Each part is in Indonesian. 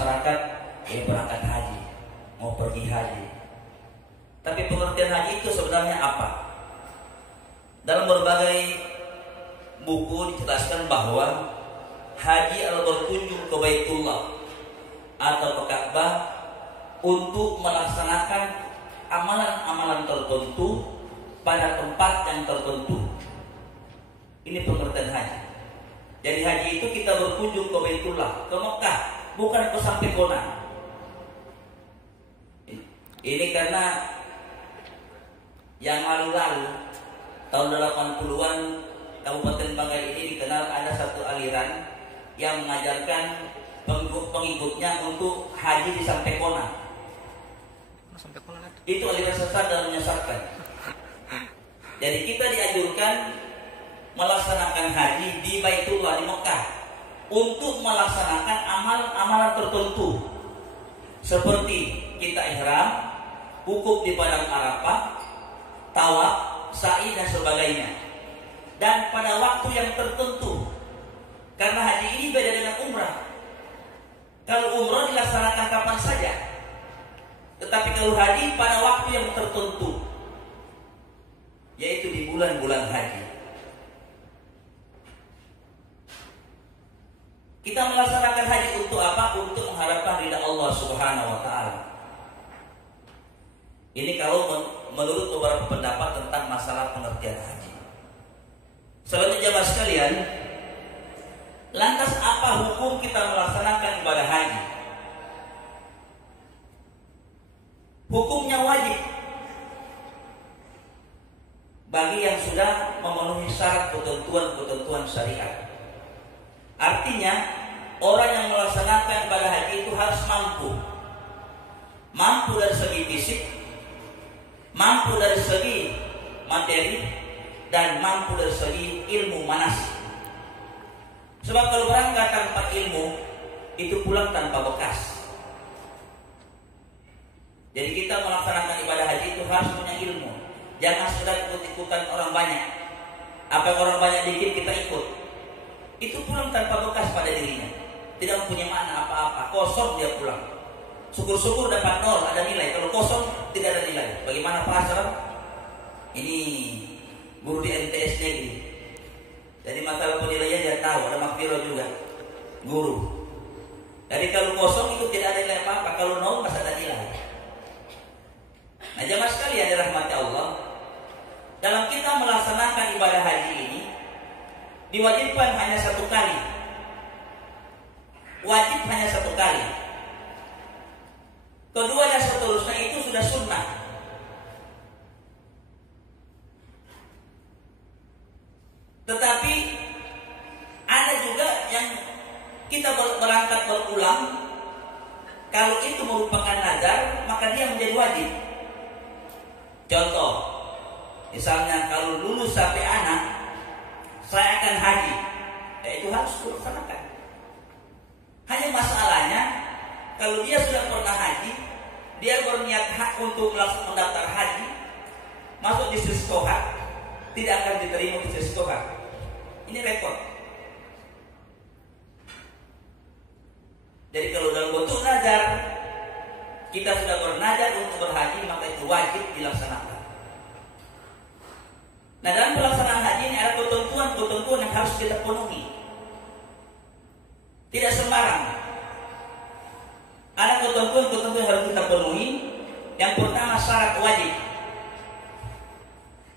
masyarakat berangkat haji, mau pergi haji. Tapi pengertian haji itu sebenarnya apa? Dalam berbagai buku dijelaskan bahwa haji adalah berkunjung ke Baitullah atau ke Ka'bah untuk melaksanakan amalan-amalan tertentu pada tempat yang tertentu. Ini pengertian haji. Jadi haji itu kita berkunjung ke Baitullah, ke Mekah, bukan ke sampai Kona. Ini karena yang lalu-lalu tahun 80-an Kabupaten Banggai ini dikenal ada satu aliran yang mengajarkan pengikutnya untuk haji di sampai Kona. Itu aliran sesat dan menyesatkan. Jadi kita dianjurkan melaksanakan haji di Baitullah di Mekah untuk melaksanakan amalan tertentu seperti kita ihram, wukuf di padang Arafah, tawaf, sa'i dan sebagainya. Dan pada waktu yang tertentu. Karena haji ini beda dengan umrah. Kalau umrah dilaksanakan kapan saja. Tetapi kalau haji pada waktu yang tertentu, yaitu di bulan-bulan haji. Kita melaksanakan haji untuk apa? Untuk mengharapkan ridha Allah Subhanahu wa taala. Ini kalau menurut beberapa pendapat tentang masalah pengertian haji. Selanjutnya jemaah sekalian, lantas apa hukum kita melaksanakan ibadah haji? Hukumnya wajib bagi yang sudah memenuhi syarat ketentuan syariat. Artinya orang yang melaksanakan ibadah haji itu harus mampu dari segi fisik, mampu dari segi materi, dan mampu dari segi ilmu manasik. Sebab kalau berangkat tanpa ilmu, itu pulang tanpa bekas. Jadi kita melaksanakan ibadah haji itu harus punya ilmu. Jangan sudah ikut-ikutan orang banyak. Apa yang orang banyak dikit kita ikut. Itu pulang tanpa bekas pada dirinya. Tidak mempunyai makna apa-apa. Kosong dia pulang. Syukur-syukur dapat 0, ada nilai. Kalau kosong tidak ada nilai. Bagaimana Pak Asram? Ini guru di MTS negeri. Jadi masalah penilaian dia tahu. Ada makfiro juga. Guru. Jadi kalau kosong itu tidak ada nilai apa-apa. Kalau 0 masih ada nilai. Nah jemaah sekalian dirahmati Allah, dalam kita melaksanakan ibadah haji ini diwajibkan hanya satu kali. Wajib hanya satu kali. Kedua dan seterusnya itu sudah sunnah. Tetapi ada juga yang kita berangkat berulang. Kalau itu merupakan nazar, maka dia menjadi wajib. Contoh, misalnya kalau lulus sampai anak, saya akan haji, itu harus dilaksanakan. Hanya masalahnya, kalau dia sudah pernah haji, dia berniat untuk mendaftar haji, masuk di sekolah, tidak akan diterima di sekolah. Ini repot. Jadi kalau dalam bentuk nazar, kita sudah bernazar untuk berhaji, maka itu wajib dilaksanakan. Nah dalam pelaksanaan haji ini ada ketentuan yang harus kita penuhi. Tidak sembarang. Ada ketentuan yang harus kita penuhi. Yang pertama syarat wajib.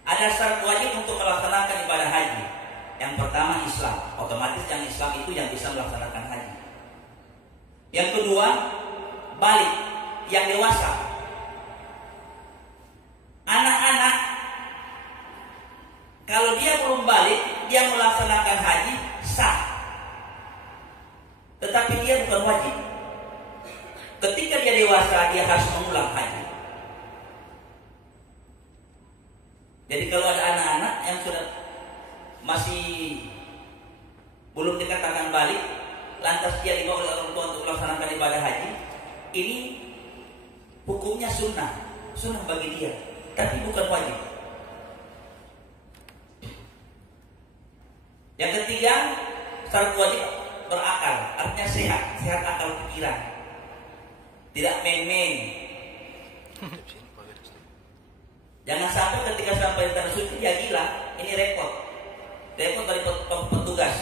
Ada syarat wajib untuk melaksanakan ibadah haji. Yang pertama Islam. Otomatis yang Islam itu yang bisa melaksanakan haji. Yang kedua balik, yang dewasa. Anak-anak kalau dia belum balik, dia melaksanakan haji sah. Tetapi dia bukan wajib. Ketika dia dewasa, dia harus mengulang haji. Jadi kalau ada anak-anak yang sudah masih belum dikatakan balik, lantas dia dibawa oleh orang tua untuk melaksanakan ibadah haji, ini hukumnya sunnah bagi dia, tapi bukan wajib. Yang ketiga, syarat wajib berakal, artinya sehat akal pikiran. tidak main-main. Jangan sampai ketika sampai di tanah suci dia gila, ini repot dari petugas.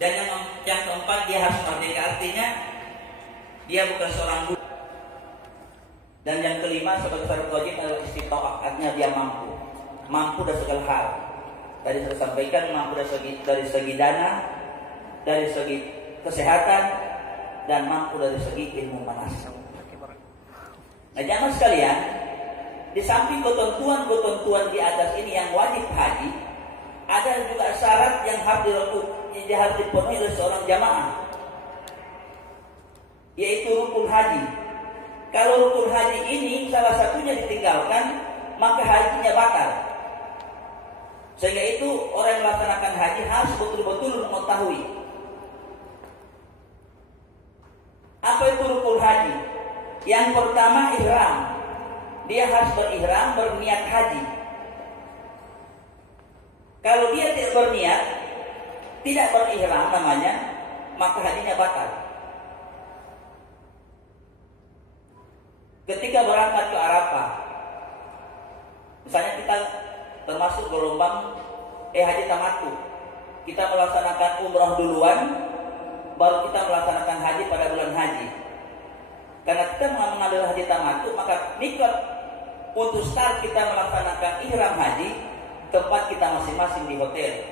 Dan yang keempat, dia harus merdeka, artinya dia bukan seorang guru. Dan yang kelima, sebagai syarat wajib adalah istita'ah, artinya dia mampu dari segala hal. Tadi saya sampaikan, mampu dari segi dana, dari segi kesehatan, dan mampu dari segi ilmu manasik. Nah, jamaah sekalian, di samping ketentuan-ketentuan di atas ini yang wajib haji, ada juga syarat yang harus dipenuhi oleh seorang jamaah, yaitu rukun haji. Kalau rukun haji ini salah satunya ditinggalkan, maka hajinya batal. Sehingga itu orang yang melaksanakan haji harus betul-betul mengetahui apa itu rukun haji. Yang pertama, ihram. Dia harus berihram, berniat haji. Kalau dia tidak berniat, tidak berihram namanya, maka hajinya batal. Ketika berangkat ke Arafah, misalnya kita termasuk gelombang haji tamattu, kita melaksanakan umrah duluan, baru kita melaksanakan haji pada bulan haji. Karena kita mengambil haji tamattu, maka mikot untuk start kita melaksanakan ihram haji, tempat kita masing-masing di hotel.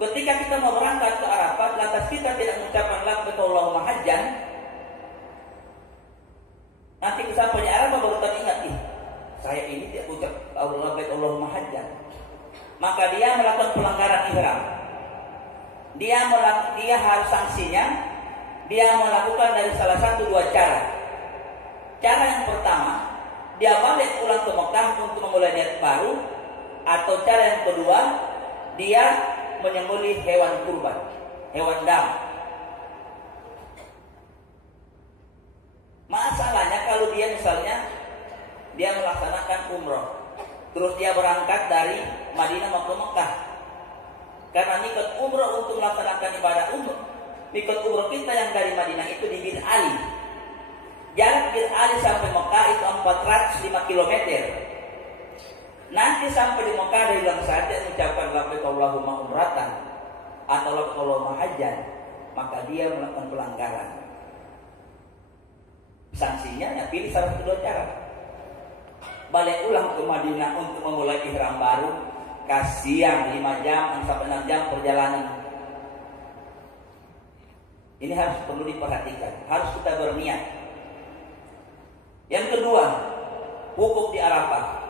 Ketika kita mau berangkat ke Arafah, lantas kita tidak mengucapkan labbaik Allahumma hajjan, nanti kesampaian Arafah baru teringat, saya ini tidak ucap labbaik Allahumma hajjan. Maka dia melakukan pelanggaran ihram. Dia harus sanksinya, dia melakukan dari salah satu dua cara. Cara yang pertama, dia balik pulang ke Mekah untuk memulai niat baru, atau cara yang kedua, dia menyembelih hewan kurban, hewan dam. Masalahnya kalau dia misalnya dia melaksanakan umroh, terus dia berangkat dari Madinah mau ke Mekah, karena niat umroh untuk melaksanakan ibadah umroh, niat umroh kita yang dari Madinah itu di Bin Ali. Jarak Bin Ali sampai Mekah itu 405 km. Nanti sampai di Mekah dia bilang saja mengucapkan labbaik Allahumma umratan atau labbaik Allahumma hajjan, maka dia melakukan pelanggaran. Sanksinya ya pilih salah satu dua cara. Balik ulang ke Madinah untuk memulai ihram baru, kasihan 5 jam sampai 6 jam perjalanan. Ini harus perlu diperhatikan, harus kita berniat. Yang kedua, wukuf di Arafah.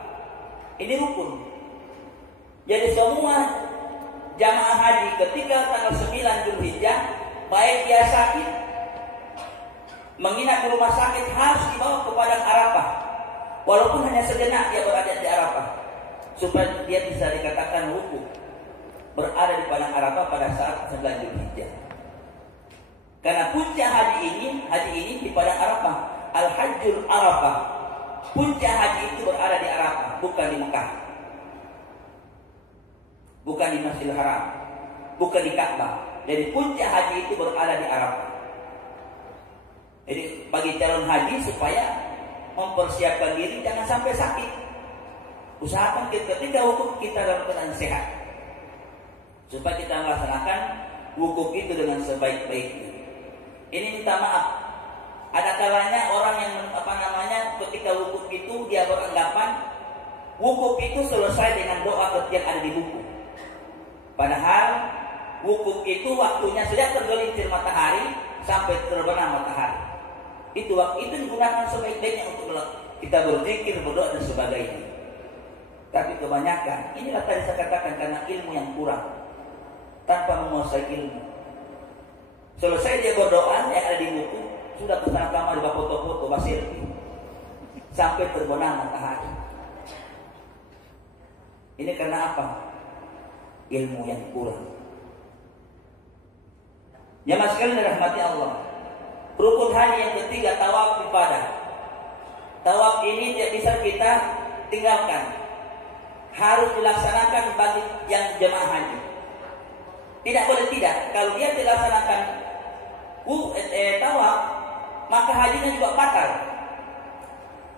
Ini rukun. Jadi semua jamaah haji ketika tanggal 9 Zulhijjah, baik dia sakit, menginap di rumah sakit, harus dibawa ke padang Arafah. Walaupun hanya sejenak dia berada di Arafah, supaya dia bisa dikatakan wukuf, berada di padang Arafah pada saat 9 Zulhijjah. Karena puncak haji ini di padang Arafah, Al-Hajjul Arafah. Puncak haji itu berada di Arafah, bukan di Mekah, bukan di Masjidil Haram, bukan di Ka'bah. Jadi puncak haji itu berada di Arafah. Jadi bagi calon haji supaya mempersiapkan diri jangan sampai sakit, usahakan ketika wukuf kita dalam keadaan sehat, supaya kita melaksanakan wukuf itu dengan sebaik-baiknya. Ini minta maaf, ada kalanya orang yang ketika wukuf itu dia beranggapan wukuf itu selesai dengan doa yang ada di buku. Padahal wukuf itu waktunya sejak tergelincir matahari sampai terbenam matahari. Itu waktu itu digunakan sebaik-baiknya untuk kita berzikir, berdoa dan sebagainya. Tapi kebanyakan, inilah tadi saya katakan, karena ilmu yang kurang, tanpa menguasai ilmu. Selesai dia berdoa yang ada di buku, sudah kesana kamar di foto-foto basir sampai terbenam matahari. Ini karena apa? Ilmu yang kurang. Jamaah sekalian dirahmati Allah. Rukun haji yang ketiga, tawaf ibadah. Tawaf ini tidak bisa kita tinggalkan, harus dilaksanakan bagi yang jemaah haji. Tidak boleh tidak. Kalau dia dilaksanakan tawaf,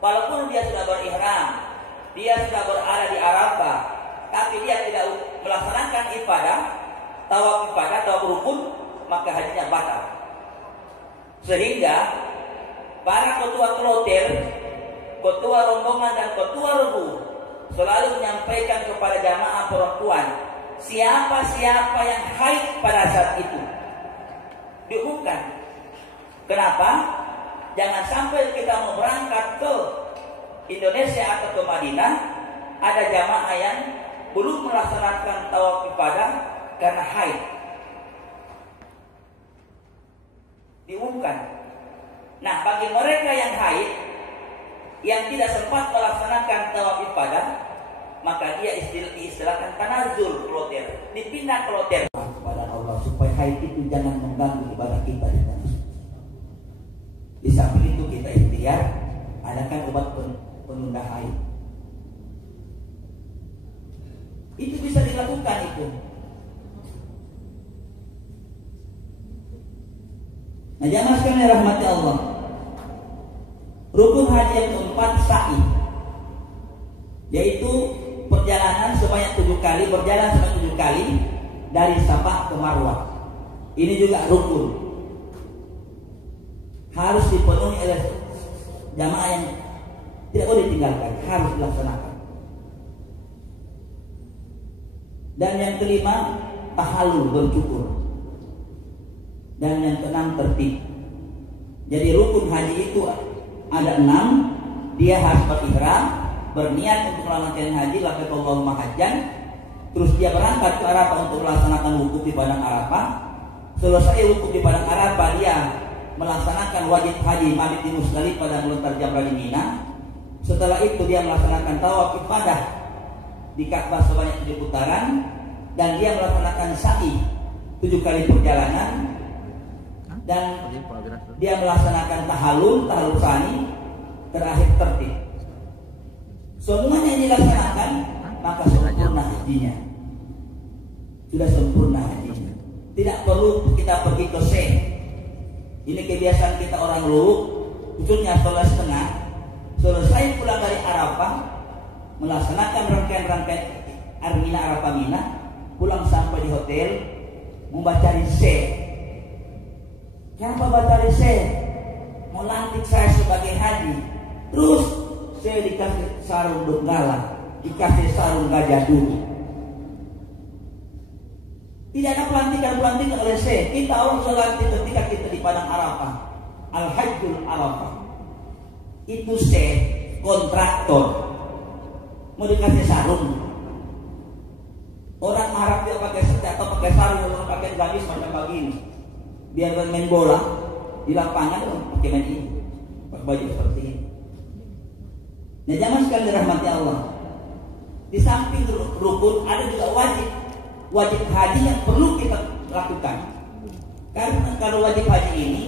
walaupun dia sudah berihram, dia sudah berada di Arafah, tapi dia tidak melaksanakan ibadah, tawaf ibadah, tawaf rukun, maka hajinya batal. Sehingga para ketua kloter, ketua rombongan dan ketua regu selalu menyampaikan kepada jamaah perempuan, siapa-siapa yang haid pada saat itu diumumkan. Kenapa? Jangan sampai kita mau berangkat ke Indonesia atau ke Madinah, ada jamaah yang belum melaksanakan tawaf ibadah karena haid. Diumumkan. Nah, bagi mereka yang haid, yang tidak sempat melaksanakan tawaf ibadah, maka dia istilahkan tanazul kloter, dipindah kloter kepada Allah supaya haid itu jangan mengganggu ibadah kita di tanah. Di samping itu kita ikhtiar adakan obat penunda haid. Itu bisa dilakukan itu. Nah, jamaah sekalian rahmati Allah. Rukun haji yang keempat sa'i, yaitu perjalanan sebanyak 7 kali, berjalan sebanyak 7 kali dari Safa ke Marwah. Ini juga rukun, harus dipenuhi oleh jamaah yang tidak boleh ditinggalkan, harus dilaksanakan. Dan yang kelima, tahallul, bercukur. Dan yang keenam, tertib. Jadi rukun haji itu ada 6. Dia harus berihram, berniat untuk melaksanakan haji, labbaik Allahumma hajjan. Terus dia berangkat ke Arafah untuk melaksanakan wukuf di padang Arafah. Selesai wukuf di padang Arafah, dia melaksanakan wajib haji mabit di Musdalifah dan melontar jamrah di Mina. Setelah itu dia melaksanakan tawaf ibadah di Ka'bah sebanyak 7 putaran, dan dia melaksanakan sa'i 7 kali perjalanan, dan dia melaksanakan tahallul tsani, terakhir tertib. Semuanya dilaksanakan, maka sempurna hajinya. Sudah sempurna hajinya. Tidak perlu kita pergi ke Syekh. Ini kebiasaan kita orang Luwuk, khususnya sholat setengah. Selesai pulang dari Arafah, melaksanakan rangkaian Armina Arafah Mina, pulang sampai di hotel, membaca riseh. Kenapa baca riseh? Mau lantik saya sebagai haji. Terus saya dikasih sarung donggala, dikasih sarung gajah dulu. Tidak ada pelantikan oleh saya. Kita orang selantik ketika kita di padang Arafah, Al-Hajjul Arafah. Itu saya kontraktor, mau dikasih sarung. Orang Arab dia pakai setek atau pakai sarung, orang pakai gamis macam begini. Biar bermain bola di lapangan, pakai main ini, pakai baju seperti ini. Nah, jangan sekali dirahmati Allah. Di samping rukun ada juga wajib haji yang perlu kita lakukan. Karena kalau wajib haji ini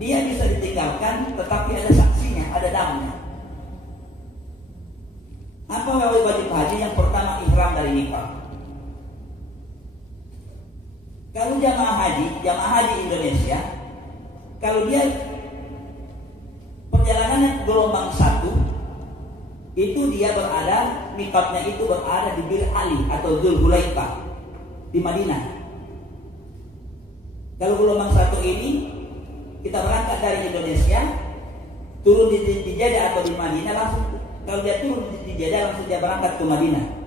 dia bisa ditinggalkan, tetapi ada saksinya, ada damnya. Apa wajib haji? Yang pertama, ihram dari miqat. Kalau jamaah haji Indonesia, kalau dia perjalanannya gelombang 1, itu dia berada, miqatnya itu berada di Bir Ali atau Dzulhulaifah di Madinah. Kalau gelombang 1 ini kita berangkat dari Indonesia, turun di Jeddah atau di Madinah, langsung kalau dia turun di Jeddah langsung dia berangkat ke Madinah.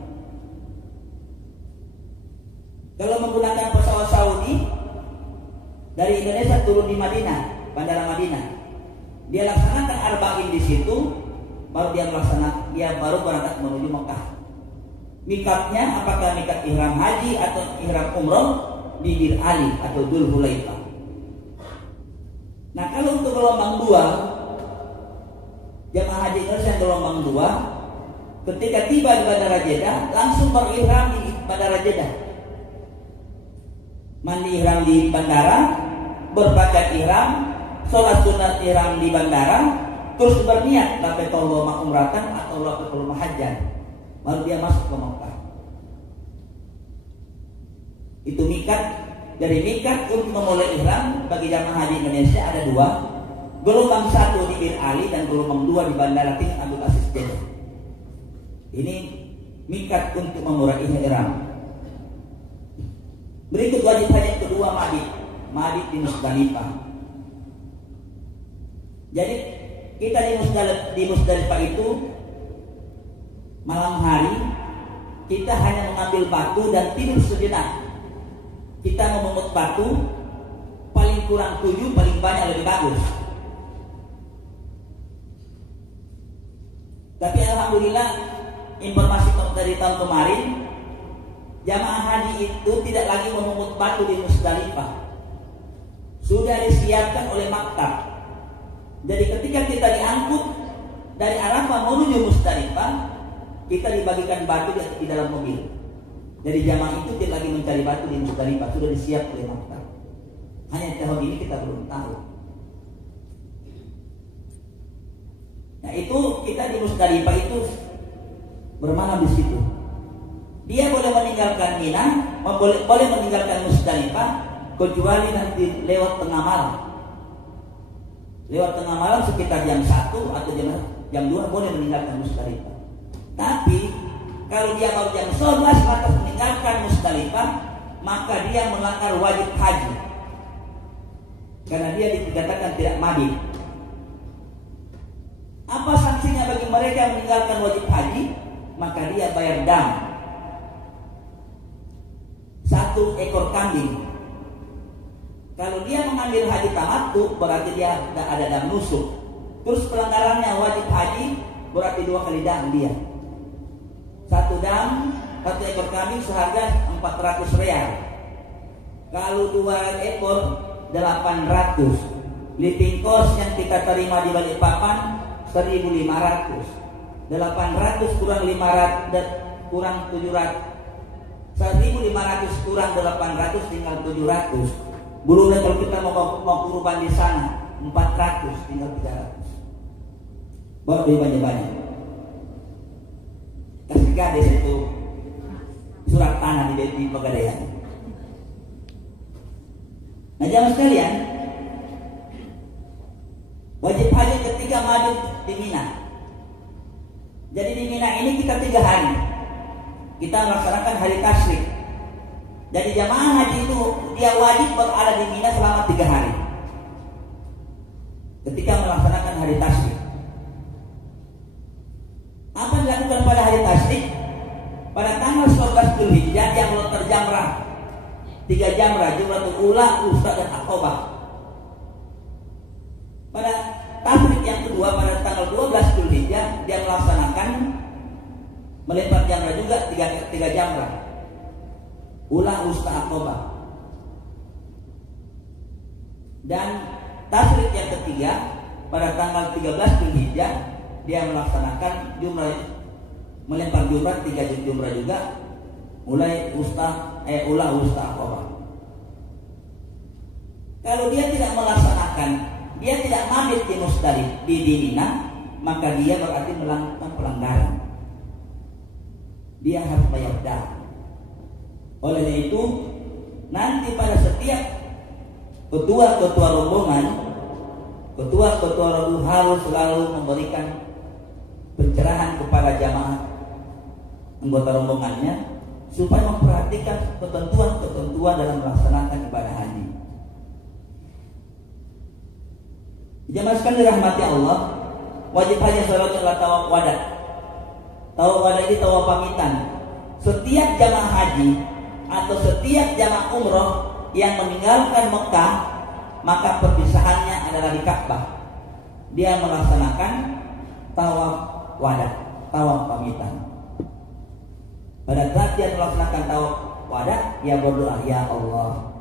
Kalau menggunakan pesawat Saudi dari Indonesia turun di Madinah, Bandara Madinah, dia laksanakan arba'in di situ, baru dia baru berangkat menuju Mekah. Mikatnya apakah mikat ihram haji atau ihram umroh di Bir Ali atau Dzulhulaifah. Nah, kalau untuk gelombang 2, jamaah haji Indonesia gelombang 2, ketika tiba di Bandara Jeddah langsung berihram di Bandara Jeddah. Mandi ihram di bandara, berpakaian ihram, sholat sunat ihram di bandara, terus berniat labbaik Allahumma umratan atau labbaik Allahumma hajjan, baru dia masuk ke Mekah. Itu mikat. Dari mikat untuk memulai ihram bagi jamaah haji Indonesia ada 2. gelombang 1 di Bir Ali dan gelombang 2 di Bandara King Abdul Aziz Jeddah. Ini mikat untuk memurai ihram. Berikut wajib haji yang kedua, mabit di Musdalifah. Jadi kita di Musdalifah itu malam hari kita hanya mengambil batu dan tidur sejenak. Kita memungut batu paling kurang 7, paling banyak lebih bagus. Tapi alhamdulillah informasi dari tahun kemarin, jamaah haji itu tidak lagi memungut batu di Musdalifah. Sudah disiapkan oleh maktab. Jadi ketika kita diangkut dari Arafah menuju Musdalifah, kita dibagikan batu di dalam mobil. Jadi jamaah itu tidak lagi mencari batu di Musdalifah, sudah disiap oleh maktab. Hanya tahun ini kita belum tahu. Nah itu kita di Musdalifah itu bermalam di situ. Dia boleh meninggalkan Mina, boleh meninggalkan Musdalifah kecuali nanti lewat tengah malam. Lewat tengah malam sekitar jam 1 atau jam 2 boleh meninggalkan Musdalifah. Tapi kalau dia baru jam 11 lantas meninggalkan Musdalifah, maka dia melanggar wajib haji. Karena dia dikatakan tidak mabit. Apa sanksinya bagi mereka yang meninggalkan wajib haji? Maka dia bayar dam 1 ekor kambing. Kalau dia mengambil haji tamattu berarti dia ada dam nusuk. Terus pelanggarannya wajib haji berarti 2 kali dam dia. 1 dam 1 ekor kambing seharga 400 real. Kalau 2 ekor 800. Living cost yang kita terima di Balikpapan 1.500. 800 kurang 500 kurang 700. 1.500 kurang 800 tinggal 700. Belum kalau kita mau kurban di sana 400 tinggal 300. Baru lebih banyak. Kasih gadis itu surat tanah di Pegadaian. Nah jamaah sekalian, wajib haji ketiga mabit di Mina. Jadi di Mina ini kita 3 hari. Kita melaksanakan hari tasyrik. Jadi jamaah haji itu dia wajib berada di Mina selama 3 hari. Ketika melaksanakan hari tasyrik. Apa dilakukan pada hari tasyrik? Pada tanggal 11 Dzulhijjah dia melontar jamrah. 3 jamrah, Jamratul Ula, Wusta dan Aqabah. Pada tasyrik yang kedua pada tanggal 12 Dzulhijjah dia melaksanakan melempar jamrah juga 3 jamrah. Ula, Wusta, Aqabah. Dan tasyrik yang ketiga pada tanggal 13 Dzulhijjah dia melaksanakan jumrah, melempar jumrah 3 jumrah juga, mulai Ula, Wusta, Aqabah. Kalau dia tidak melaksanakan, dia tidak mabit di Musdalifah di Mina, maka dia berarti melakukan pelanggaran. Dia harus bayar dam. Oleh itu, nanti pada setiap ketua-ketua rombongan, ketua-ketua rombongan harus selalu memberikan pencerahan kepada jamaah anggota rombongannya supaya memperhatikan ketentuan-ketentuan dalam melaksanakan ibadah haji. Jamaah sekalian dirahmati Allah, wajib haji salawat adalah tawaf wada. Tawaf wada ini tawaf pamitan. Setiap jamaah haji atau setiap jamaah umroh yang meninggalkan Mekah, maka perpisahannya adalah di Ka'bah. Dia melaksanakan tawaf wada, tawaf pamitan. Pada saat dia melaksanakan tawaf wada, dia berdoa, ya Allah,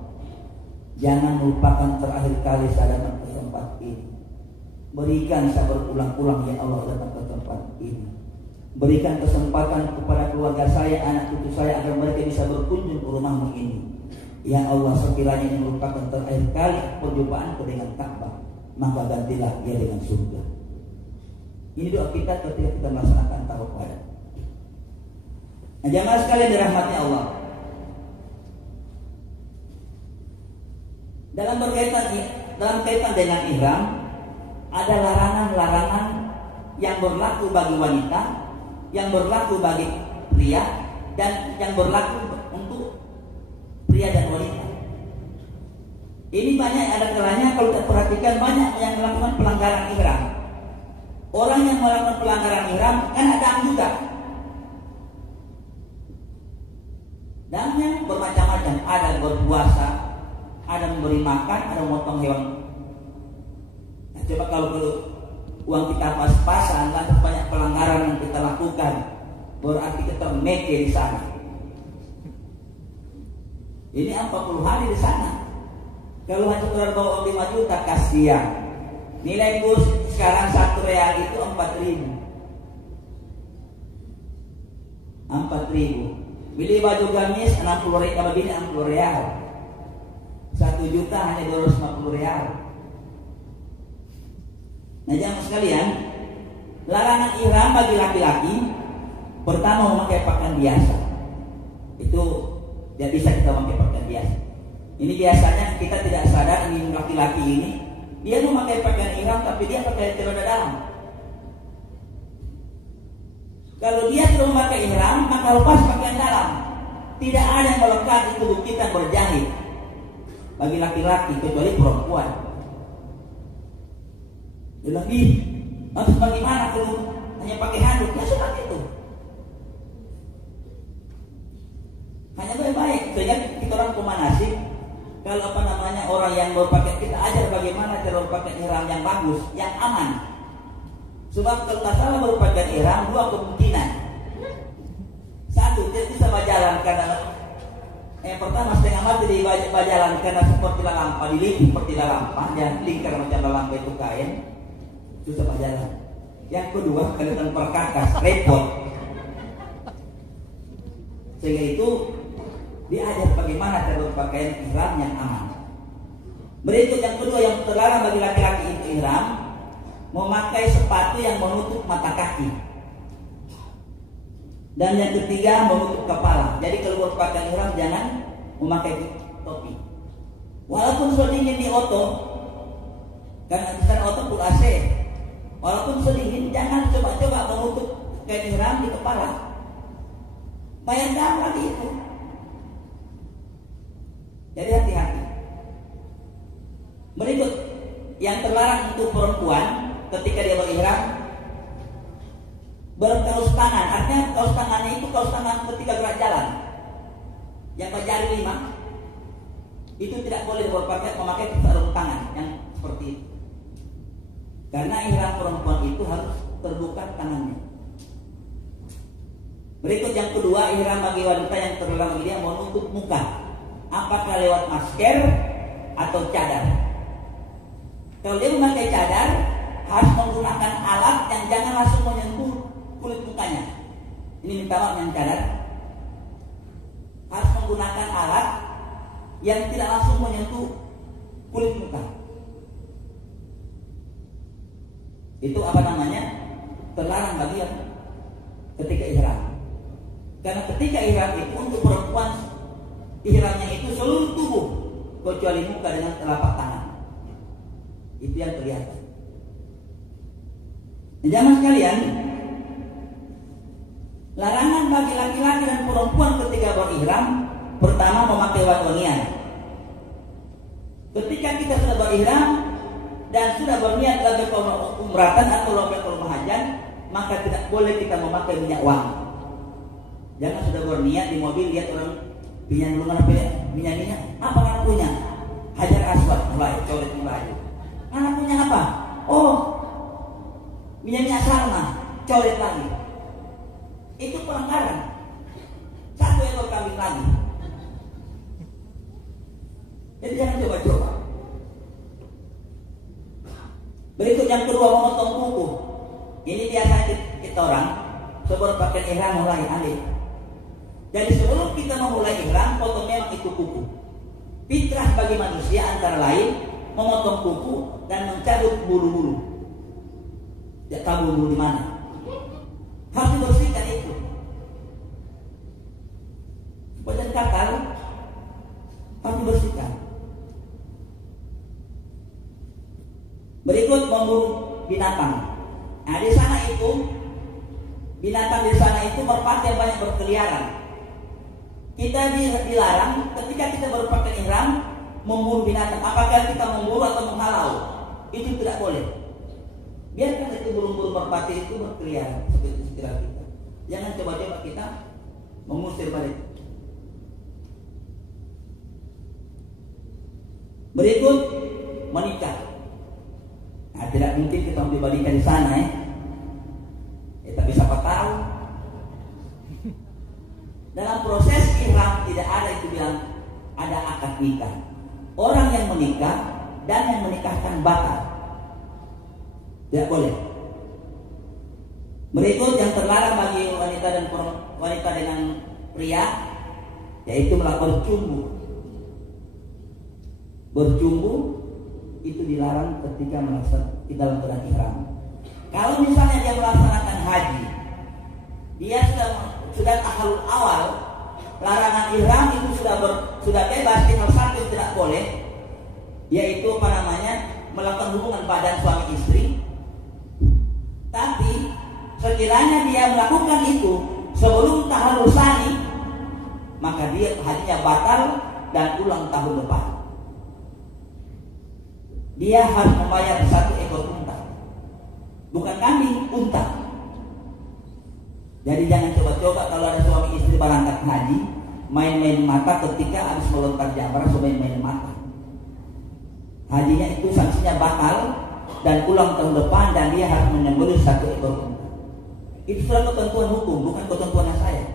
jangan lupakan terakhir kali saya datang ke tempat ini. Berikan saya berulang-ulang ya Allah datang ke tempat ini. Berikan kesempatan kepada keluarga saya, anak cucu saya agar mereka bisa berkunjung ke rumahmu ini. Ya Allah, sekiranya ini merupakan terakhir kali perjumpaanku dengan Ka'bah, maka gantilah dia dengan surga. Ini doa kita ketika kita melaksanakan tawaf wada. Nah, jamaah sekalian dirahmati Allah. Dalam kaitan dengan ihram, ada larangan-larangan yang berlaku bagi wanita, yang berlaku bagi pria, dan yang berlaku untuk pria dan wanita. Ini banyak ada kalanya kalau kita perhatikan banyak yang melakukan pelanggaran ihram. Orang yang melakukan pelanggaran ihram kan ada juga. Dan yang bermacam-macam, ada berpuasa, ada memberi makan, ada memotong hewan. Nah, coba kalau uang kita pas-pasan, lantas banyak pelanggaran yang kita lakukan, berarti kita meke di sana. Ini 40 hari di sana. Kalau hanya saudara bawa 5 juta, kasihan. Nilai kurs sekarang 1 real itu 4.000. 4.000. Beli baju gamis 60 real, kalau bini 60 real. 1 juta hanya 250 real. Nah, jamaah sekalian, larangan ihram bagi laki-laki pertama memakai pakaian biasa. Itu tidak bisa kita memakai pakaian biasa. Ini biasanya kita tidak sadar, ini laki-laki ini dia memakai pakaian ihram tapi dia pakai celana dalam. Kalau dia tidak memakai ihram, maka lepas pakaian dalam. Tidak ada yang melekat di tubuh kita berjahit bagi laki-laki kecuali perempuan. Lagi, harus bagaimana kalau hanya pakai handuk? Ya seperti itu. Hanya baik-baik. Sehingga kita orang pemanasik, kalau orang yang berpakaian, kita ajar bagaimana cara berpakaian ihram yang bagus, yang aman. Sebab kalau tak salah berpakaian ihram 2 kemungkinan. 1, dia bisa berjalan karena yang pertama setengah mati di berjalan karena seperti lampa, dililit seperti lampa, dan lingkar macam lampa itu kain, susah berjalan. Yang kedua, kelihatan perkakas, repot. Sehingga itu diajar bagaimana cara berpakaian ihram yang aman. Berikut yang kedua yang terlarang bagi laki-laki itu ihram, memakai sepatu yang menutup mata kaki. Dan yang ketiga, menutup kepala. Jadi kalau berpakaian ihram jangan memakai topi. Walaupun sudah dingin di oto, karena bukan oto full AC. Walaupun sudah dingin, jangan coba-coba menutup kain ihram di kepala. Bayangkan lagi itu. Jadi hati-hati. Berikut yang terlarang untuk perempuan ketika dia berihram, berkaus tangan. Artinya kaus tangannya itu kaus tangan ketika gerak jalan, yang berjari 5 itu tidak boleh memakai sarung tangan yang seperti itu. Karena ihram perempuan itu harus terbuka tangannya. Berikut yang kedua, ihram bagi wanita yang terlarang bagi dia menutup muka, apakah lewat masker atau cadar. Kalau dia memakai cadar, harus menggunakan alat yang jangan langsung menyentuh kulit mukanya. Ini minta maaf yang cadar. Harus menggunakan alat yang tidak langsung menyentuh kulit muka. Itu apa namanya? Terlarang bagi yang ketika ihram. Karena ketika ihram itu untuk perempuan, ihramnya itu seluruh tubuh kecuali muka dengan telapak tangan. Itu yang kelihatan. Jamaah sekalian, larangan bagi laki-laki dan perempuan ketika berihram, pertama memakai wangi-wangian. Ketika kita sudah berihram dan sudah berniat lagi umratan atau lagi hajan, maka tidak boleh kita memakai minyak wangi. Jangan sudah berniat di mobil lihat orang minyak apa yang punya? Hajar aswad mulai coret mulai. Anak punya apa? Oh, minyak salma, coret lagi. Itu pelanggaran. 1 ekor kambing lagi. Jadi jangan coba-coba. Berikut yang kedua, memotong kuku. Ini biasa kita orang sebelum pakai ihram mulai alih. Jadi sebelum kita memulai ihram, potong memang itu kuku. Fitrah bagi manusia antara lain memotong kuku dan mencabut bulu-bulu. Tidak tahu bulu di mana. Harus dibersihkan itu. Badan kakal harus dibersihkan. Berikut memburu binatang. Nah, di sana itu binatang di sana itu merpati yang banyak berkeliaran. Kita dilarang ketika kita berpakaian ihram memburu binatang. Apakah kita memburu atau menghalau? Itu tidak boleh. Biarkan itu burung-burung merpati itu berkeliaran seperti sekitar kita. Jangan coba-coba kita mengusir balik. Berikut menikah. Nah, tidak mungkin kita membalikan di sana ya. Tapi siapa tahu. Dalam proses ihram tidak ada itu bilang ada akad nikah. Orang yang menikah dan yang menikahkan batal. Tidak boleh. Berikut yang terlarang bagi wanita dan wanita dengan pria, yaitu melakukan bercumbu. Bercumbu itu dilarang ketika dalam keadaan ihram. Kalau misalnya dia melaksanakan haji, dia sudah tahallul awal, larangan ihram itu sudah bebas, tinggal satu yang tidak boleh, yaitu melakukan hubungan badan suami istri. Tapi sekiranya dia melakukan itu sebelum tahallul tsani, maka dia hajinya batal dan ulang tahun depan. Dia harus membayar 1 ekor unta, bukan kambing, unta. Jadi jangan coba-coba kalau ada suami istri berangkat haji main-main mata ketika habis melontar jamrah, main-main mata. Hajinya itu sanksinya batal dan ulang tahun depan, dan dia harus menyembelih 1 ekor unta. Itu sudah ketentuan hukum, bukan ketentuan saya.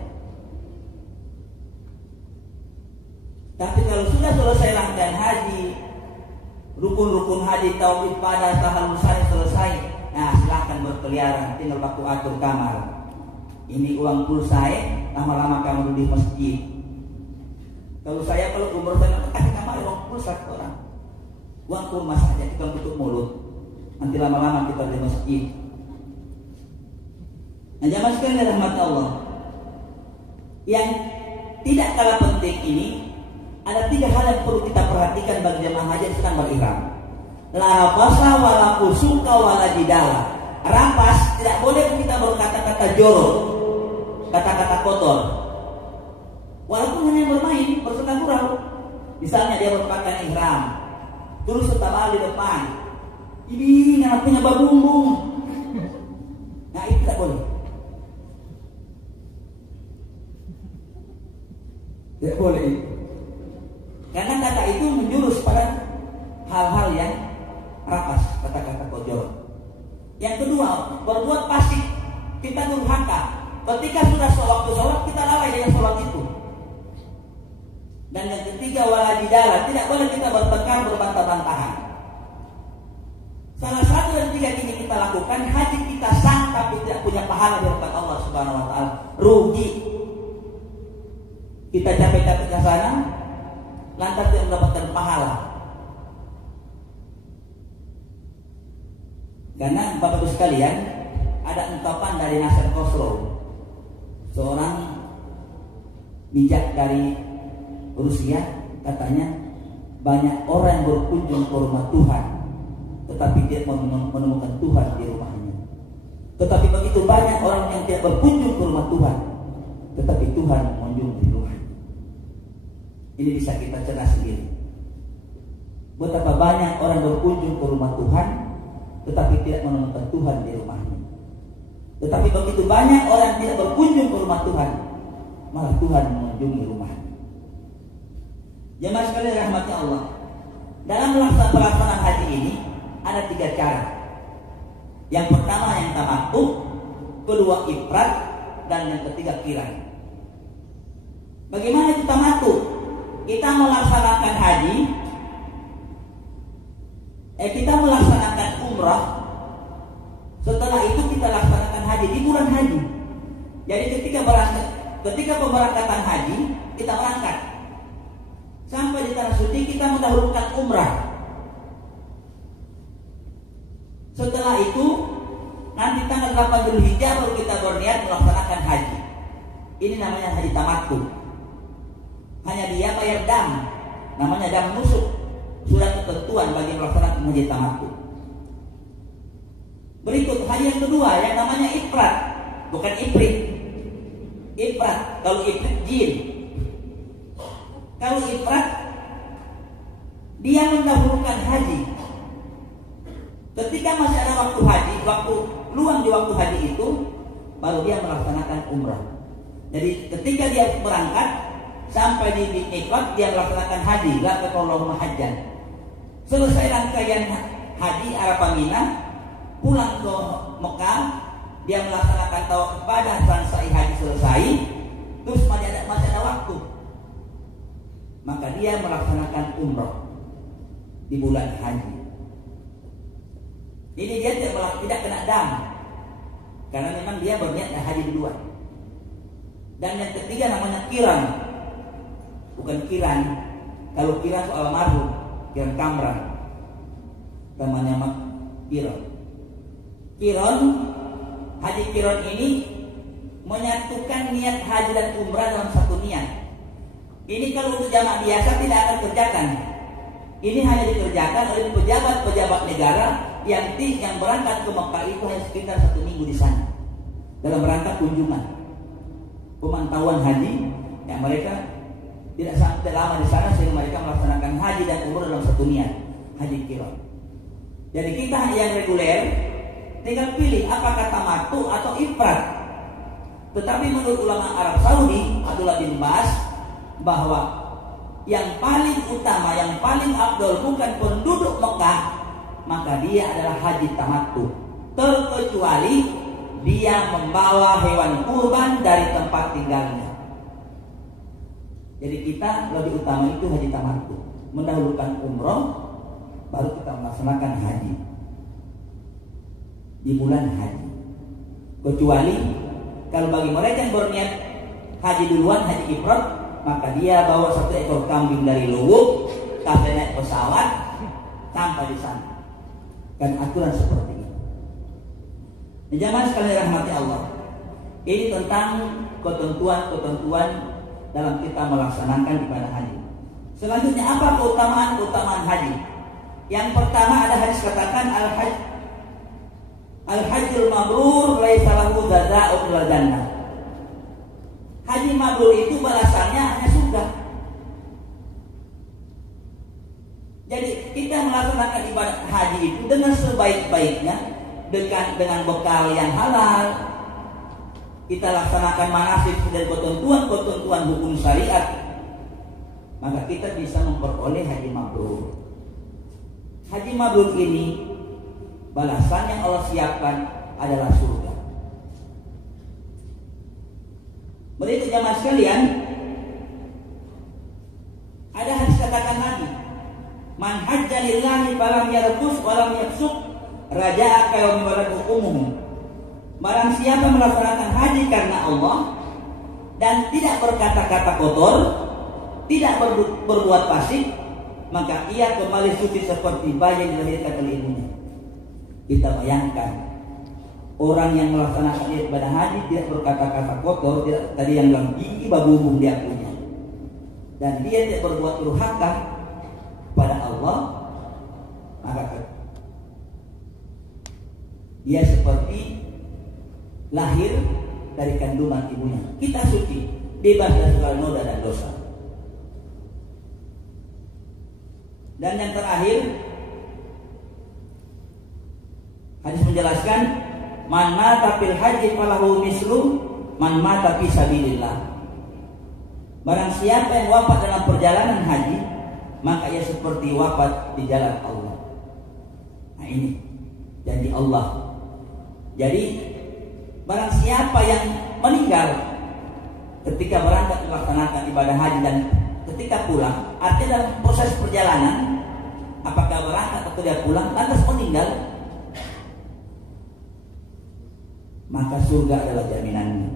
Tapi kalau sudah selesai rangkaian haji, rukun-rukun haji, tauhid pada tahallul tsani selesai, nah silahkan berkeliaran, tinggal waktu atur kamar. Ini uang pulsa, lama-lama kamu di masjid. Kalau umur saya kasih kamar uang pulsa ke orang. Uang kurma saja kita tutup mulut. Nanti lama-lama kita di masjid. Nah, jamaah sekalian rahmat Allah, yang tidak kalah penting ini, ada 3 hal yang perlu kita perhatikan bagi jamaah haji yang sedang berihram. La rafasa wala fusuka wala jidala. Rapas, tidak boleh kita berkata-kata jorok, kata-kata kotor. Walaupun hanya bermain, bersenang gurau. Misalnya dia berpakaian ihram, terus setabal di depan, ini yang punya babumbung. Nah, itu tidak boleh. Tidak boleh. Karena kata itu menjurus pada hal-hal yang rapas, kata-kata kotor. Yang kedua, berbuat pasif, kita durhaka. Ketika sudah waktu sholat, kita lalai dengan sholat itu. Dan yang ketiga, wala jidala, tidak boleh kita bertengkar, berbantah-bantahan. Salah satu dari 3 ini kita lakukan, haji kita sah tapi tidak punya pahala di hadapan Allah Subhanahu wa taala. Rugi. Kita capek-capek ke sana, lantas tidak mendapatkan pahala. Karena Bapak Ibu sekalian, ada ungkapan dari Nasir Khosrow, seorang bijak dari Rusia, katanya banyak orang yang berkunjung ke rumah Tuhan, tetapi tidak menemukan Tuhan di rumahnya. Tetapi begitu banyak orang yang tidak berkunjung ke rumah Tuhan, tetapi Tuhan mengunjungi di rumahnya. Ini bisa kita cerdas sendiri. Betapa banyak orang berkunjung ke rumah Tuhan, tetapi tidak menemukan Tuhan di rumahnya. Tetapi begitu banyak orang tidak berkunjung ke rumah Tuhan, malah Tuhan mengunjungi rumahnya. Jemaah sekalian rahmatnya Allah, dalam pelaksanaan haji ini ada 3 cara. Yang pertama yang tamattu, kedua ifrad, dan yang ketiga qiran. Bagaimana itu tamattu? Kita melaksanakan haji, kita melaksanakan umrah. Setelah itu kita laksanakan haji di bulan haji. Jadi ketika pemberangkatan haji, kita berangkat sampai di tanah suci, kita mendahulukan umrah. Setelah itu nanti tanggal 8 Dzulhijjah baru kita berniat melaksanakan haji. Ini namanya haji tamattu. Hanya dia bayar dam, namanya dam nusuk. Sudah ketentuan bagi melaksanakan haji tamattu. haji yang kedua yang namanya ifrat, bukan ifrit. Ifrat, kalau ifrit jin. Kalau ifrat dia mendahulukan haji. Ketika masih ada waktu haji, waktu luang di waktu haji itu, baru dia melaksanakan umrah. Jadi ketika dia berangkat sampai di miqat, dia melaksanakan haji, labbaikallahumma hajjan. Selesai rangkaian haji Arafah Mina, pulang ke Mekah, dia melaksanakan tawaf ibadah selesai haji selesai, terus masih ada waktu, maka dia melaksanakan umrah di bulan haji. Ini dia tidak kena dam, karena memang dia berniat haji duluan. Dan yang ketiga namanya kiran, bukan kiran. Kalau kiran itu almarhum, kiran kamran, namanya kiran. Kiran, haji kiran ini menyatukan niat haji dan umrah dalam satu niat. Ini kalau untuk jamaah biasa tidak akan kerjakan. Ini hanya dikerjakan oleh pejabat-pejabat negara yang berangkat ke Mekah itu hanya sekitar 1 minggu di sana dalam rangka kunjungan pemantauan haji. Yang mereka tidak sampai lama di sana sehingga mereka melaksanakan haji dan umrah dalam satu niat, haji kiran. Jadi kita yang reguler tinggal pilih apakah tamattu atau ifrat. Tetapi menurut ulama Arab Saudi, Abdullah bin Bas, bahwa yang paling utama, yang paling afdol bukan penduduk Mekah, maka dia adalah haji tamattu, terkecuali dia membawa hewan kurban dari tempat tinggalnya. Jadi kita lebih utama itu haji tamattu, mendahulukan umroh, baru kita melaksanakan haji di bulan haji. Kecuali kalau bagi mereka yang berniat haji duluan, haji ifrat, maka dia bawa 1 ekor kambing dari Luwuk, sampai naik pesawat sampai di sana. Kan aturan seperti ini. Jamaah sekalian rahmati Allah, ini tentang ketentuan-ketentuan dalam kita melaksanakan ibadah haji. Selanjutnya apa keutamaan haji? Yang pertama ada hadis katakan al-hajjul mabrur laisa lahu jazaa'un illa jannah. Haji mabrur itu balasannya hanya surga. Jadi kita melaksanakan ibadah haji itu dengan sebaik-baiknya, dengan bekal yang halal. Kita laksanakan manasik dan ketentuan-ketentuan hukum syariat, maka kita bisa memperoleh haji mabrur. Haji mabrur ini balasan yang Allah siapkan adalah surga. Berikut jamaah sekalian, ada hadis katakan Nabi, man hajja lillahi falam yarfus walam yafsuq raja'a ka yaumi walad umum. Barang siapa melaksanakan haji karena Allah dan tidak berkata-kata kotor, tidak berbuat fasik, maka ia kembali suci seperti bayi yang dilahirkan oleh ibunya. Kita bayangkan orang yang melaksanakan ibadah haji tidak berkata-kata kotor, tidak tadi yang bilang gigi babubung dia punya, dan dia tidak berbuat durhaka pada Allah, maka dia seperti lahir dari kandungan ibunya. Kita suci, bebas dari segala noda dan dosa. Dan yang terakhir, hadis menjelaskan, man mata fil haji falahu mislu man mata fi sabilillah. Barang siapa yang wafat dalam perjalanan haji, maka ia seperti wafat di jalan Allah. Nah ini janji Allah. Jadi barang siapa yang meninggal ketika berangkat melaksanakan ibadah haji dan ketika pulang, artinya dalam proses perjalanan, apakah berangkat atau dia pulang, lantas meninggal, maka surga adalah jaminannya,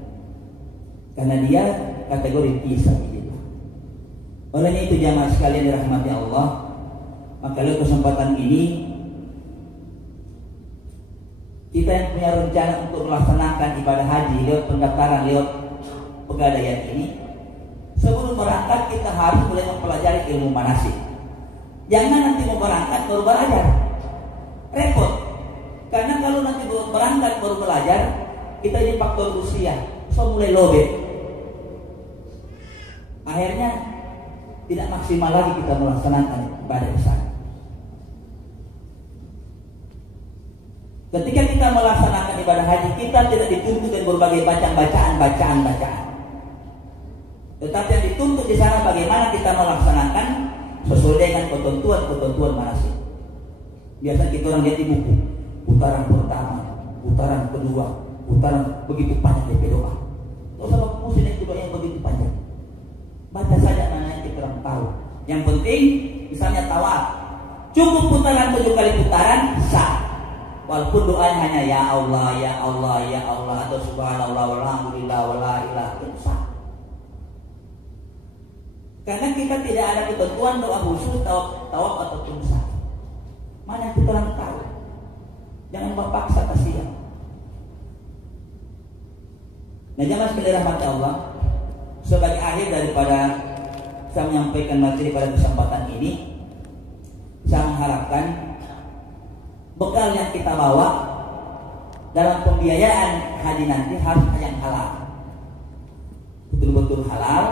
karena dia kategori fisabilillah. Olehnya itu jamaah sekalian dirahmati Allah, maka lewat kesempatan ini kita yang punya rencana untuk melaksanakan ibadah haji lewat pendaftaran, lewat pegadaian ini, sebelum berangkat kita harus mulai mempelajari ilmu manasik. Jangan nanti mau berangkat baru belajar, repot. Karena kalau nanti baru berangkat berangkat baru belajar, kita ini faktor usia, so mulai lobet. Akhirnya tidak maksimal lagi kita melaksanakan ibadah besar. Ketika kita melaksanakan ibadah haji, kita tidak dituntut dengan berbagai bacaan. Tetapi yang dituntut di sana bagaimana kita melaksanakan sesuai dengan ketentuan manasik. Biasanya kita orang lihat di buku, putaran pertama, putaran kedua, putaran begitu panjang DP doa. Tidak usah pusing itu doa yang begitu panjang. Baca saja mana yang kita orang tahu. Yang penting misalnya tawaf, cukup putaran 7 kali putaran sah. Walaupun doanya hanya ya Allah, ya Allah, ya Allah atau subhanallah walhamdulillah wala ilaha illallah, sah. Karena kita tidak ada ketentuan doa khusus tawaf ataupun sah. Mana yang kita orang tahu. Jangan berpaksa, kasihan. Nah, jamaah sekalian rahmat Allah, sebagai akhir daripada saya menyampaikan materi pada kesempatan ini, saya mengharapkan bekal yang kita bawa dalam pembiayaan haji nanti harus yang halal, betul-betul halal,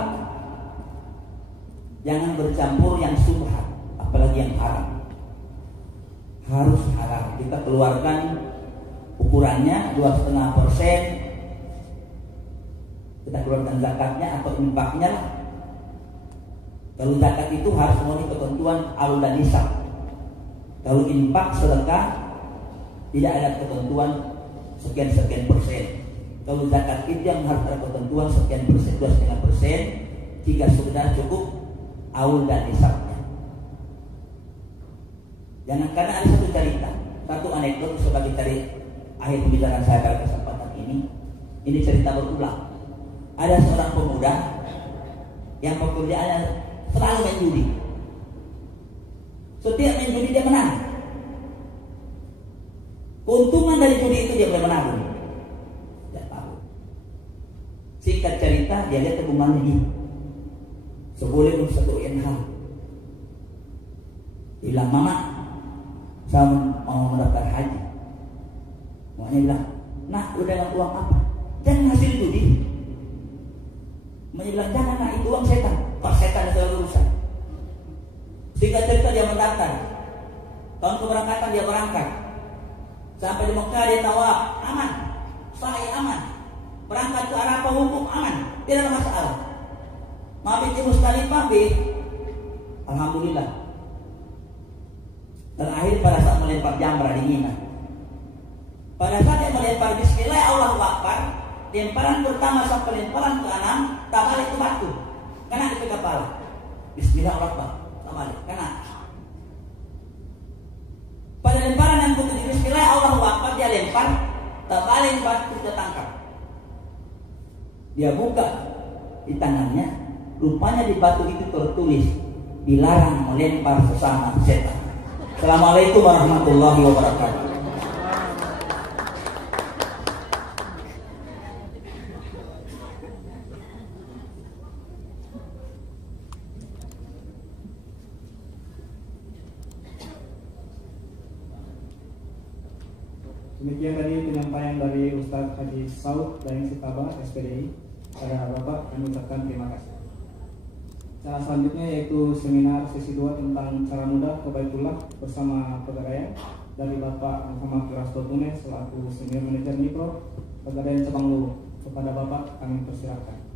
jangan bercampur yang subhat, apalagi yang haram. Harus halal. Kita keluarkan ukurannya 2,5%. Kita keluarkan zakatnya atau infaknya lah. Kalau zakat itu harus memenuhi ketentuan aul dan nisab. Kalau infak sedekah tidak ada ketentuan sekian persen. Kalau zakat itu yang harus ada ketentuan sekian persen, 2,5%. Jika sudah cukup aul dan nisabnya. Jangan, karena ada satu cerita, satu anekdot sebagai dari akhir pembicaraan saya pada kesempatan ini. Ini cerita berulang. Ada seorang pemuda yang pekerjaannya selalu main judi. Setiap main judi dia menang. Keuntungan dari judi itu dia boleh menabung. Tidak tahu. Singkat cerita, dia lihat tabungannya ini. Sebulan untuk 1 NH. Bilang, mama, saya mau mendaftar haji. Makanya bilang, nah udah dengan uang apa? Jangan hasil judi. Makanya bilang, jangan, nah itu uang setan. Pak setan itu urusan. Singkat cerita dia mendaftar. Tahun keberangkatan dia berangkat. Sampai di Mekah dia tawaf, aman. Sa'i aman. Berangkat ke Arafah hukum aman. Tidak ada masalah. Mabit di Musdalifah alhamdulillah. Terakhir pada saat melempar jamrah di Mina. Pada saat dia melempar bismillah Allahu Akbar, lemparan pertama sampai lemparan ke-6 tak balik ke batu. Kena di kepala. Bismillah Allahu Akbar, tak balik, kena. Pada lemparan yang ke-7 bismillah Allahu Akbar dia lempar, tak balik batu tertangkap. Dia buka di tangannya, rupanya di batu itu tertulis dilarang melempar sesama setan. Assalamualaikum warahmatullahi wabarakatuh. Demikian tadi penyampaian dari Ustadz Haji Saud dari Sitaba SPDI. Pada Bapak kami ucapkan terima kasih. Cara selanjutnya yaitu seminar sesi 2 tentang cara mudah ke Baitullah bersama Pegadaian dari Bapak Muhammad Rasto Tunes selaku Senior Manager Mikro Pegadaian Cabang Luwu. Kepada Bapak kami persilakan.